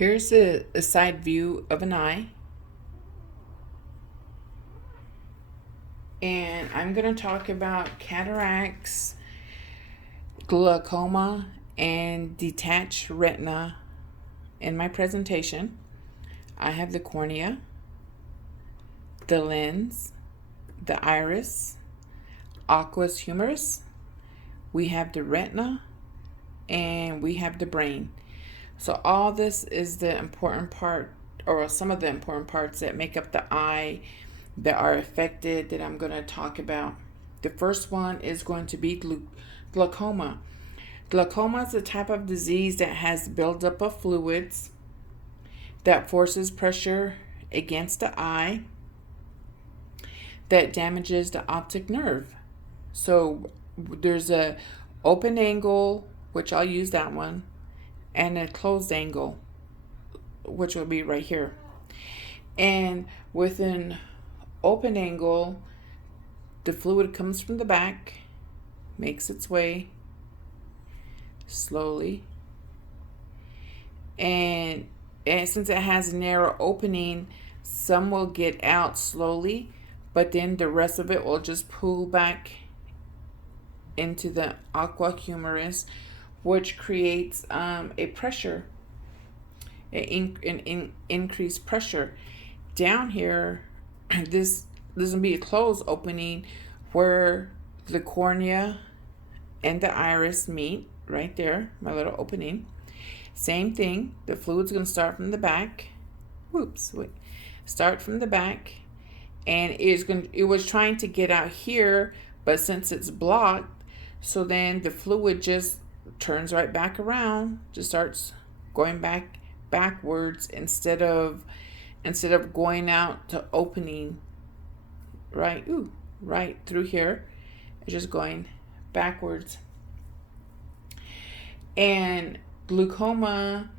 Here's a side view of an eye. And I'm going to talk about cataracts, glaucoma, and detached retina in my presentation. I have the cornea, the lens, the iris, aqueous humerus, we have the retina, and we have the brain. So all this is the important part, or some of the important parts that make up the eye that are affected that I'm going to talk about. The first one is going to be glaucoma. Glaucoma is a type of disease that has buildup of fluids that forces pressure against the eye that damages the optic nerve. So there's a open angle, which I'll use that one, and a closed angle, which will be right here. And with an open angle, the fluid comes from the back, makes its way slowly, and since it has a narrow opening, some will get out slowly, but then the rest of it will just pull back into the aqua humerus, which creates a pressure, an increased pressure. Down here, this will be a closed opening where the cornea and the iris meet right there, my little opening. Same thing, the fluid's going to start from the back. Start from the back, and it was trying to get out here, but since it's blocked, so then the fluid just turns right back around, just starts going backwards instead of going out to opening right through here. It's just going backwards. And glaucoma,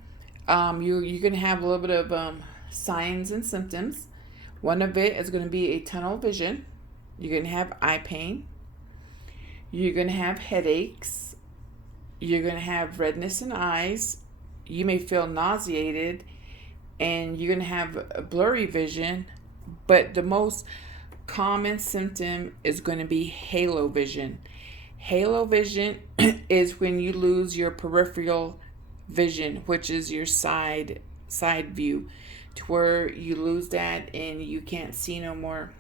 you're going to have a little bit of signs and symptoms. One of it is going to be a tunnel vision. You're going to have eye pain. You're going to have headaches. You're going to have redness in eyes. You may feel nauseated, and you're going to have a blurry vision. But the most common symptom is going to be halo vision. Halo vision is when you lose your peripheral vision, which is your side view, to where you lose that and you can't see no more.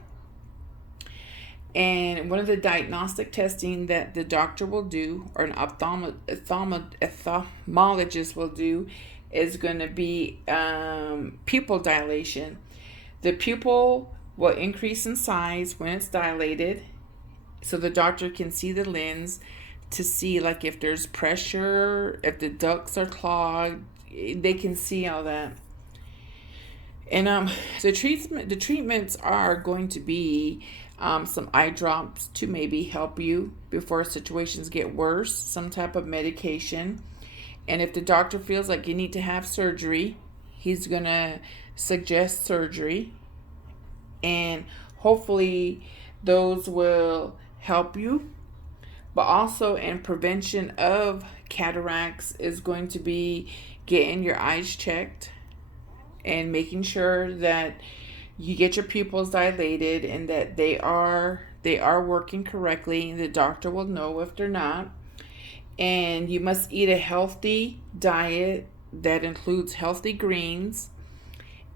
And one of the diagnostic testing that the doctor will do, or an ophthalmologist will do, is going to be pupil dilation. The pupil will increase in size when it's dilated, so the doctor can see the lens to see like if there's pressure, if the ducts are clogged. They can see all that. And the treatments are going to be some eye drops to maybe help you before situations get worse, some type of medication. And if the doctor feels like you need to have surgery, he's going to suggest surgery. And hopefully those will help you. But also in prevention of cataracts is going to be getting your eyes checked and making sure that you get your pupils dilated and that they are working correctly. The doctor will know if they're not. And you must eat a healthy diet that includes healthy greens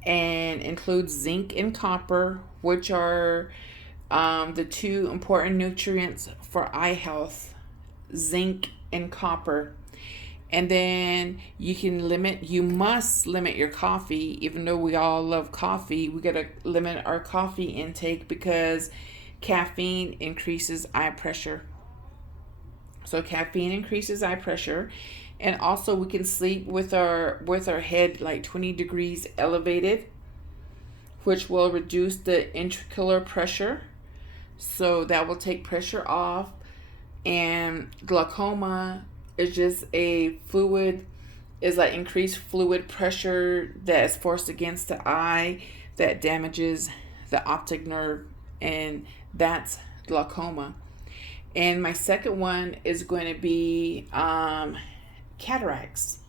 and includes zinc and copper, which are the two important nutrients for eye health, zinc and copper. And then you must limit your coffee. Even though we all love coffee, we got to limit our coffee intake because caffeine increases eye pressure. So caffeine increases eye pressure. And also we can sleep with our head like 20 degrees elevated, which will reduce the intraocular pressure. So that will take pressure off. And glaucoma is just like increased fluid pressure that is forced against the eye that damages the optic nerve, and that's glaucoma. And my second one is going to be cataracts.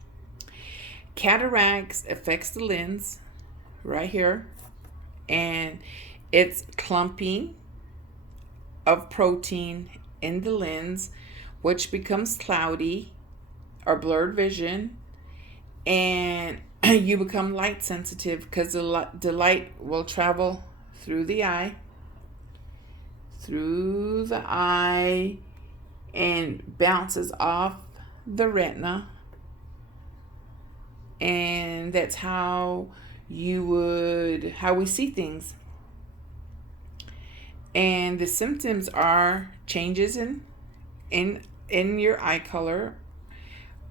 cataracts affects the lens right here, and it's clumping of protein in the lens, which becomes cloudy or blurred vision, and you become light sensitive because the light will travel through the eye, and bounces off the retina, and that's how we see things. And the symptoms are changes in your eye color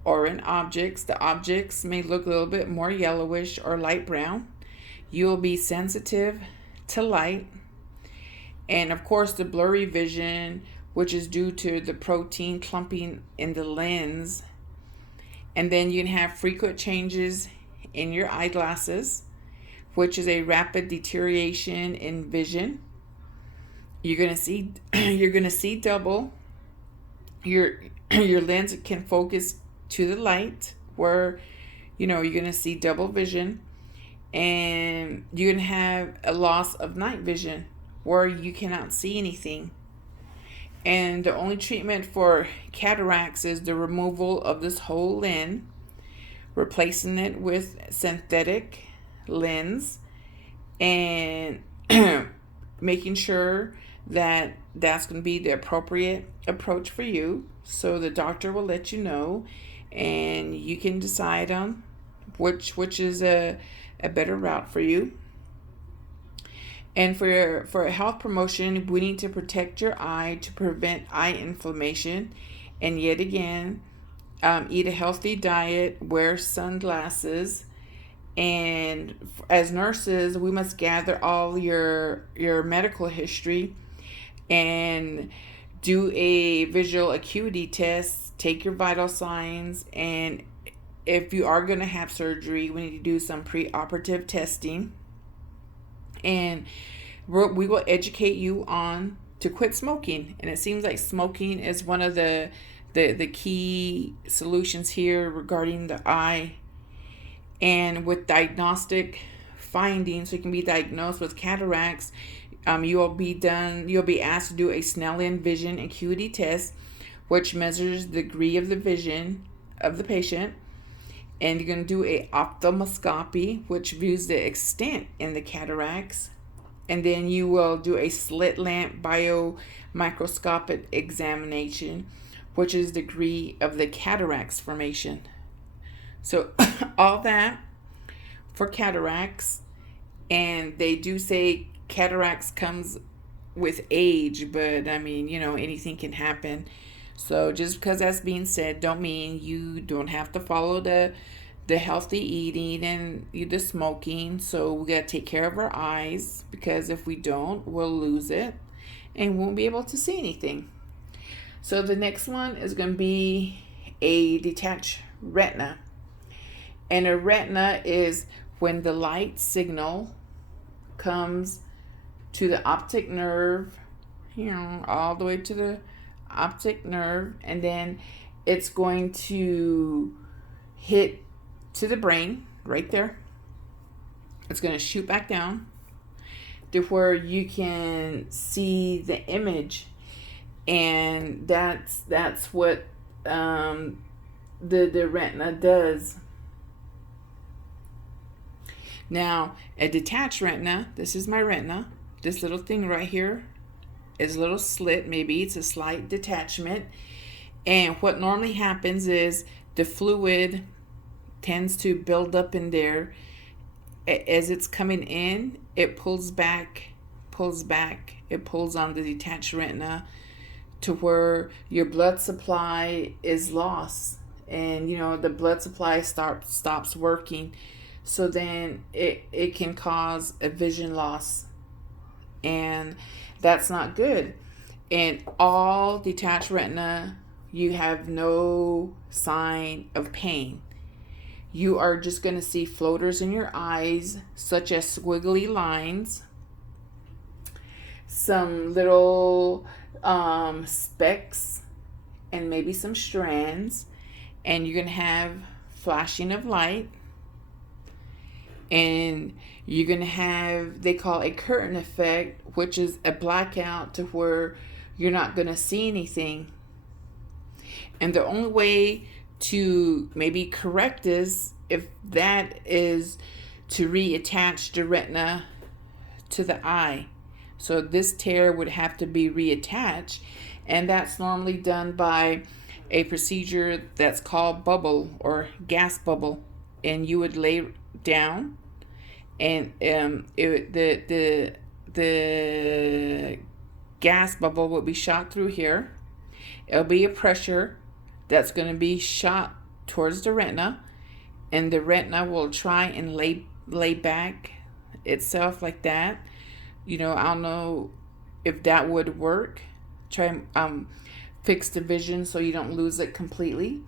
or in objects. The objects may look a little bit more yellowish or light brown. You'll be sensitive to light, and of course the blurry vision, which is due to the protein clumping in the lens. And then you can have frequent changes in your eyeglasses, which is a rapid deterioration in vision. You're gonna see double. Your lens can focus to the light, where you're gonna see double vision, and you're gonna have a loss of night vision, where you cannot see anything. And the only treatment for cataracts is the removal of this whole lens, replacing it with synthetic lens, and making sure that that's going to be the appropriate approach for you. So the doctor will let you know, and you can decide on which is a better route for you. And for a health promotion, we need to protect your eye to prevent eye inflammation. And yet again, eat a healthy diet, wear sunglasses. And as nurses, we must gather all your medical history and do a visual acuity test, take your vital signs, and if you are going to have surgery, we need to do some preoperative testing. And we will educate you on to quit smoking. And it seems like smoking is one of the key solutions here regarding the eye. And with diagnostic findings, so you can be diagnosed with cataracts, you'll be asked to do a Snellen vision acuity test, which measures the degree of the vision of the patient. And you're going to do a ophthalmoscopy, which views the extent in the cataracts. And then you will do a slit lamp biomicroscopic examination, which is the degree of the cataracts formation. So all that for cataracts. And they do say cataracts comes with age, but I mean, anything can happen. So just because that's being said, don't mean you don't have to follow the healthy eating and the smoking. So we got to take care of our eyes, because if we don't, we'll lose it and won't be able to see anything. So the next one is going to be a detached retina. And a retina is when the light signal comes to the optic nerve, all the way to the optic nerve, and then it's going to hit to the brain right there. It's going to shoot back down to where you can see the image, and that's what the retina does. Now, a detached retina, this is my retina. This little thing right here is a little slit, maybe it's a slight detachment. And what normally happens is the fluid tends to build up in there. As it's coming in, it pulls back, it pulls on the detached retina to where your blood supply is lost. And the blood supply stops working. So then it can cause a vision loss, and that's not good. And all detached retina, you have no sign of pain. You are just going to see floaters in your eyes, such as squiggly lines, some little specks, and maybe some strands. And you're going to have flashing of light. And you're going to have, they call a curtain effect, which is a blackout to where you're not going to see anything. And the only way to maybe correct this, if that, is to reattach the retina to the eye. So this tear would have to be reattached, and that's normally done by a procedure that's called bubble or gas bubble. And you would lay down, and the gas bubble will be shot through here. It'll be a pressure that's going to be shot towards the retina, and the retina will try and lay back itself like that. I don't know if that would work. Try fix the vision so you don't lose it completely.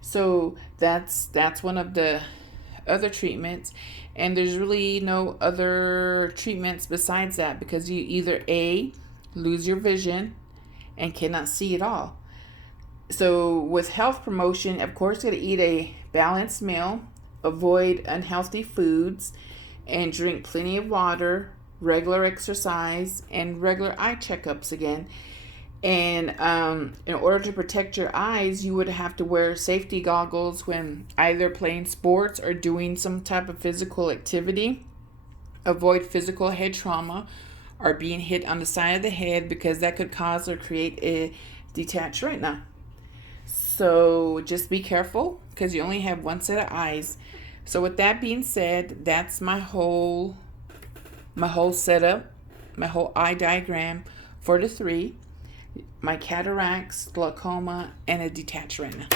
So that's one of the other treatments, and there's really no other treatments besides that, because you either A, lose your vision and cannot see at all. So with health promotion, of course, you got to eat a balanced meal, avoid unhealthy foods, and drink plenty of water, regular exercise, and regular eye checkups again. And in order to protect your eyes, you would have to wear safety goggles when either playing sports or doing some type of physical activity. Avoid physical head trauma or being hit on the side of the head, because that could cause or create a detached retina. So just be careful, because you only have one set of eyes. So with that being said, that's my whole setup, my whole eye diagram for the three: my cataracts, glaucoma, and a detached retina.